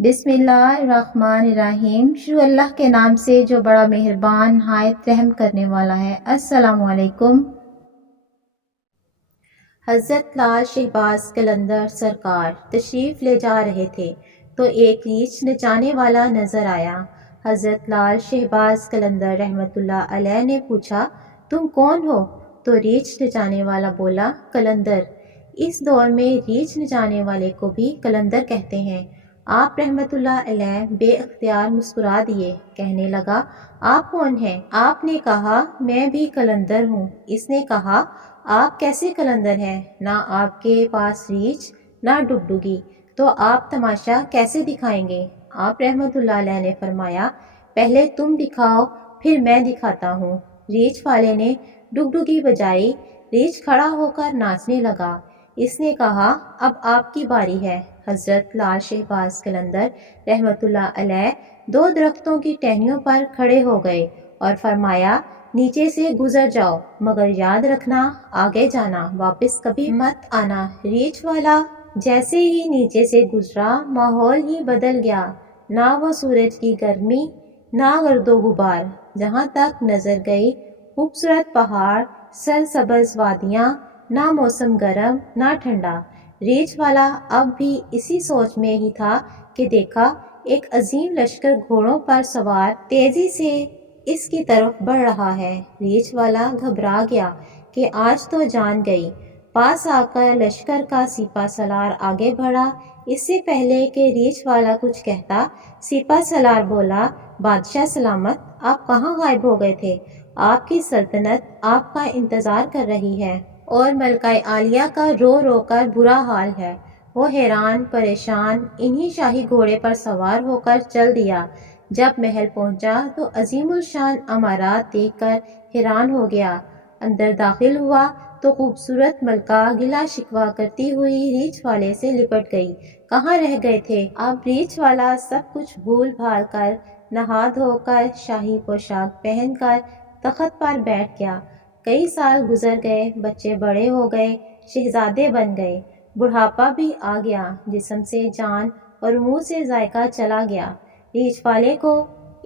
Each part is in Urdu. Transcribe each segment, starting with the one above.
بسم اللہ الرحمن الرحیم، شروع اللہ کے نام سے جو بڑا مہربان نہایت رحم کرنے والا ہے۔ السلام علیکم۔ حضرت لال شہباز قلندر سرکار تشریف لے جا رہے تھے تو ایک ریچھ نچانے والا نظر آیا۔ حضرت لال شہباز قلندر رحمۃ اللہ علیہ نے پوچھا، تم کون ہو؟ تو ریچھ نچانے والا بولا، قلندر۔ اس دور میں ریچھ نچانے والے کو بھی قلندر کہتے ہیں۔ آپ رحمت اللہ علیہ بے اختیار مسکرا دیے، کہنے لگا، آپ کون ہیں؟ آپ نے کہا، میں بھی قلندر ہوں۔ اس نے کہا، آپ کیسے قلندر ہیں؟ نہ آپ کے پاس ریچھ نہ ڈگڈگی، تو آپ تماشا کیسے دکھائیں گے؟ آپ رحمت اللہ علیہ نے فرمایا، پہلے تم دکھاؤ پھر میں دکھاتا ہوں۔ ریچھ والے نے ڈگڈگی بجائی، ریچھ کھڑا ہو کر ناچنے لگا۔ اس نے کہا، اب آپ کی باری ہے۔ حضرت لال شہباز قلندر رحمت اللہ علیہ دو درختوں کی ٹہنیوں پر کھڑے ہو گئے اور فرمایا، نیچے سے گزر جاؤ، مگر یاد رکھنا آگے جانا، واپس کبھی مت آنا۔ ریچھ والا جیسے ہی نیچے سے گزرا، ماحول ہی بدل گیا، نہ وہ سورج کی گرمی نہ گرد و غبار، جہاں تک نظر گئی خوبصورت پہاڑ، سرسبز وادیاں، نہ موسم گرم نہ ٹھنڈا۔ ریچھ والا اب بھی اسی سوچ میں ہی تھا کہ دیکھا ایک عظیم لشکر گھوڑوں پر سوار تیزی سے اس کی طرف بڑھ رہا ہے۔ ریچھ والا گھبرا گیا کہ آج تو جان گئی۔ پاس آ کر لشکر کا سپہ سالار آگے بڑھا۔ اس سے پہلے کہ ریچھ والا کچھ کہتا، سپہ سالار بولا، بادشاہ سلامت، آپ کہاں غائب ہو گئے تھے؟ آپ کی سلطنت آپ کا انتظار کر رہی ہے، اور ملکہ عالیہ کا رو رو کر برا حال ہے۔ وہ حیران پریشان انہی شاہی گھوڑے پر سوار ہو کر چل دیا۔ جب محل پہنچا تو عظیم الشان عمارات دیکھ کر حیران ہو گیا۔ اندر داخل ہوا تو خوبصورت ملکہ گلہ شکوہ کرتی ہوئی ریچھ والے سے لپٹ گئی، کہاں رہ گئے تھے؟ اب ریچھ والا سب کچھ بھول بھال کر نہا دھو کر شاہی پوشاک پہن کر تخت پر بیٹھ گیا۔ کئی سال گزر گئے، بچے بڑے ہو گئے، شہزادے بن گئے، بڑھاپا بھی آ گیا، جسم سے جان اور منہ سے ذائقہ چلا گیا۔ ریچھ والے کو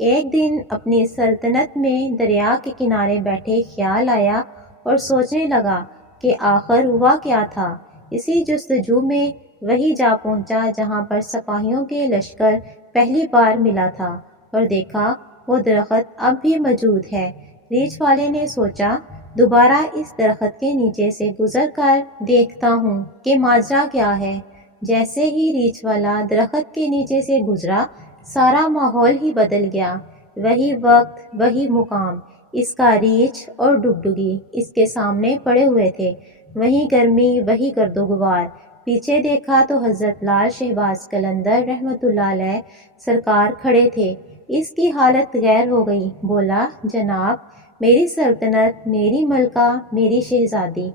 ایک دن اپنی سلطنت میں دریا کے کنارے بیٹھے خیال آیا اور سوچنے لگا کہ آخر ہوا کیا تھا۔ اسی جستجو میں وہی جا پہنچا جہاں پر سپاہیوں کے لشکر پہلی بار ملا تھا، اور دیکھا وہ درخت اب بھی موجود ہے۔ ریچھ والے نے سوچا، دوبارہ اس درخت کے نیچے سے گزر کر دیکھتا ہوں کہ ماجرا کیا ہے۔ جیسے ہی ریچھ والا درخت کے نیچے سے گزرا، سارا ماحول ہی بدل گیا۔ وہی وقت، وہی مقام، اس کا ریچھ اور ڈگڈگی اس کے سامنے پڑے ہوئے تھے، وہی گرمی، وہی گرد و غبار۔ پیچھے دیکھا تو حضرت لال شہباز قلندر رحمت اللہ علیہ سرکار کھڑے تھے۔ اس کی حالت غیر ہو گئی، بولا، جناب، میری سلطنت، میری ملکہ، میری شہزادی۔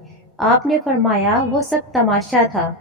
آپ نے فرمایا وہ سب تماشا تھا۔